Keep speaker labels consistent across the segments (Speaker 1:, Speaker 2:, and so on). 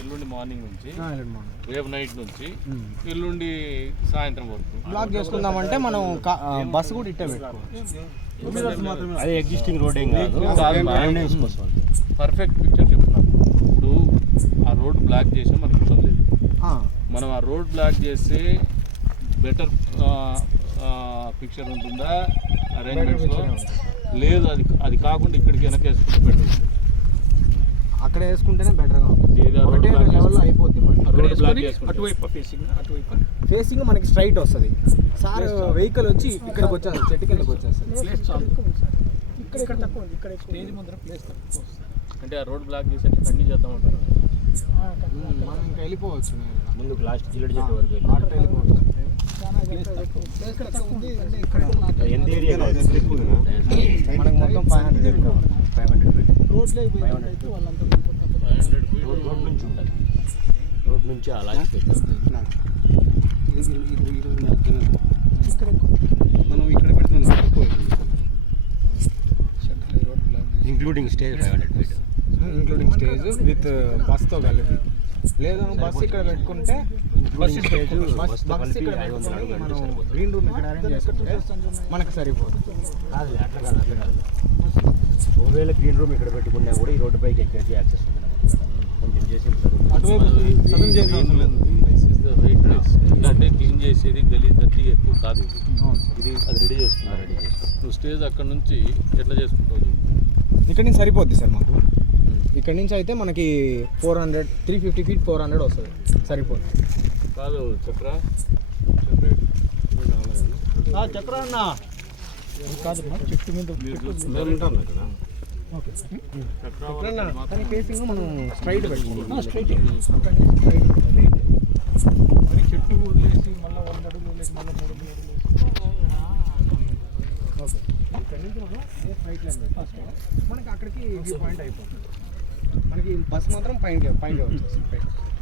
Speaker 1: ఎల్లుండి మార్నింగ్ నుంచి. రేపు నైట్ నుంచి. ఎల్లుండి సాయంత్రం వరకు.
Speaker 2: బ్లాక్ చేసుకుందామంటే మనం బస్సు కూడా ఇట్టే పెట్టుకోవచ్చు.
Speaker 3: అది ఎగ్జిస్టింగ్ రోడ్ ఏం కాదు.
Speaker 1: పర్ఫెక్ట్ పిక్చర్ చెప్తున్నాం. ఇప్పుడు ఆ రోడ్ బ్లాక్ చేసినా మనకి ఇబ్బంది లేదు.
Speaker 2: ఆ,
Speaker 1: మనం ఆ రోడ్ బ్లాక్ చేస్తే బెటర్ పిక్చర్ ఉంటుందా? అరేంజ్మెంట్స్లో లేదు అది అది కాకుండా ఇక్కడికి వెనక వేసుకుంటే బెటర్
Speaker 2: అక్కడ వేసుకుంటేనే బెటర్గా ఉంటుంది. ఒకటే లెవెల్లో అయిపోద్ది
Speaker 4: అటువైపు ఫేసింగ్ అటువైపు
Speaker 2: ఫేసింగ్ మనకి స్ట్రైట్ వస్తుంది. సార్ వెహికల్ వచ్చి ఇక్కడికి వచ్చేస్తుంది చెట్టు కిందకి వచ్చేస్తుంది.
Speaker 4: ప్లేస్ చాలు ఇక్కడ ఇక్కడ తక్కువ ఉంది ఇక్కడ స్టేజ్ ముందర ప్లేస్ తక్కువ.
Speaker 1: అంటే ఆ రోడ్ బ్లాక్ చేసి కంటిన్యూ చేద్దామంటారు
Speaker 2: ఉమ్, మనం ఇంకా వెళ్ళిపోవచ్చు.
Speaker 3: ముందుకు లాస్ట్ జిల్లడి చెట్టు వరకు
Speaker 2: వెళ్ళిపోవచ్చు.
Speaker 3: ఎంత ఏరియా
Speaker 2: మనకి మొత్తం ఫైవ్ హండ్రెడ్ కావాలి
Speaker 3: ఫైవ్ హండ్రెడ్
Speaker 4: పోయినట్టయితే వాళ్ళంతా
Speaker 3: రోడ్ నుంచి ఉంటుంది రోడ్ నుంచి
Speaker 4: ఎక్కువ.
Speaker 2: మనం ఇక్కడ పెడుతున్నాం.
Speaker 3: Including stage five hundred feet
Speaker 2: including stage with బస్తో కలిపి లేదు బస్ ఇక్కడ పెట్టుకుంటే బస్ బస్ ఇక్కడ పెట్టుకొని మనం. గ్రీన్ రూమ్ ఇక్కడ అరేంజ్ చేసుకుంటే మనకు సరిపోతుంది
Speaker 3: కాదులే అట్లా కాదు అట్లా కాదు ఒకవేళ గ్రీన్ రూమ్ ఇక్కడ పెట్టుకున్నా కూడా ఈ రోడ్డు పైకి ఎక్కేసి యాక్సెస్ ఉంది. కొంచెం చేసి
Speaker 2: అటువైపు సగం చేసిన అవసరం లేదు.
Speaker 1: This is the right place ఎందుకంటే క్లీన్ చేసేది గలీజ్ దట్టి ఎక్కువ కాదు ఇది. ఇది
Speaker 3: అది రెడీ చేసుకున్నా రెడీ చేసుకున్నా
Speaker 1: నువ్వు స్టేజ్ అక్కడ నుంచి ఎట్లా చేసుకుంటావు.
Speaker 2: ఇక్కడ నుంచి సరిపోద్ది సార్ మాకు. ఇక్కడ నుంచి అయితే మనకి four hundred three fifty feet four hundred వస్తుంది. సరిపోద్ది.
Speaker 1: కాదు చక్ర.
Speaker 2: చక్ర అన్న.
Speaker 4: కాదమ్మా చెట్టు మీద
Speaker 2: ఓకే. కానీ మనం స్ట్రైట్ పెట్టుకుంటాం.
Speaker 4: స్ట్రైట్ మరి చెట్టు వదిలేసి మళ్ళీ వంద అడుగులు వదిలేసి మళ్ళీ మూడు అడుగులు వదిలేసి.
Speaker 2: ఓకే. ఇక్కడ నుంచి మనం స్ట్రైట్ లైన్ మనకి అక్కడికి వ్యూ పాయింట్ అయిపోతుంది. మనకి బస్ మాత్రం పైన పైన వచ్చేస్తుంది.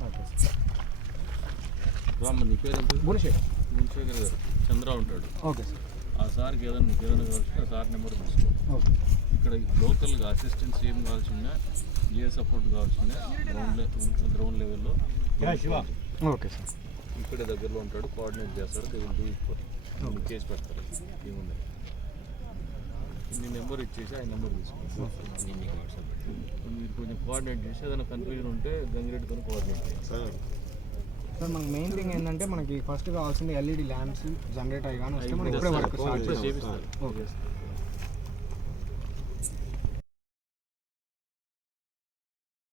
Speaker 2: ఓకే.
Speaker 1: రామ్మ నీ పేరు ఎంత
Speaker 2: గుణశేఖర్
Speaker 1: గుణశేఖర్ గారు. చంద్ర ఉంటాడు.
Speaker 2: ఓకే సార్
Speaker 1: ఆ సార్కి ఏదైనా ఏదైనా కావాల్సిన ఆ సార్ నెంబర్ తీసుకో. ఇక్కడ లోకల్గా అసిస్టెన్స్ ఏం కావాల్సిన ఏ సపోర్ట్ కావాల్సిన గ్రౌండ్ లెవెల్ గ్రౌండ్ లెవెల్లో
Speaker 2: ఓకే సార్.
Speaker 1: ఇక్కడే దగ్గరలో ఉంటాడు కోఆర్డినేట్ చేస్తాడు they will do it for case పెడతారు. ఏముంది? నీ నెంబర్ ఇచ్చేసి ఆ నెంబర్ తీసుకో. మీరు కొంచెం కోఆర్డినేట్ చేసి ఏదైనా కన్ఫ్యూజన్ ఉంటే గంగిరెడ్డితో కోఆర్డినేట్ చేయండి.
Speaker 2: సార్ మనకి మెయిన్ థింగ్ ఏంటంటే మనకి ఫస్ట్ కావాల్సింది ఎల్ఈడి ల్యాంప్స్ జనరేటర్ కానీ వస్తే మనం ఇప్పుడే వర్క్ స్టార్ట్ చేస్తాం ఓకే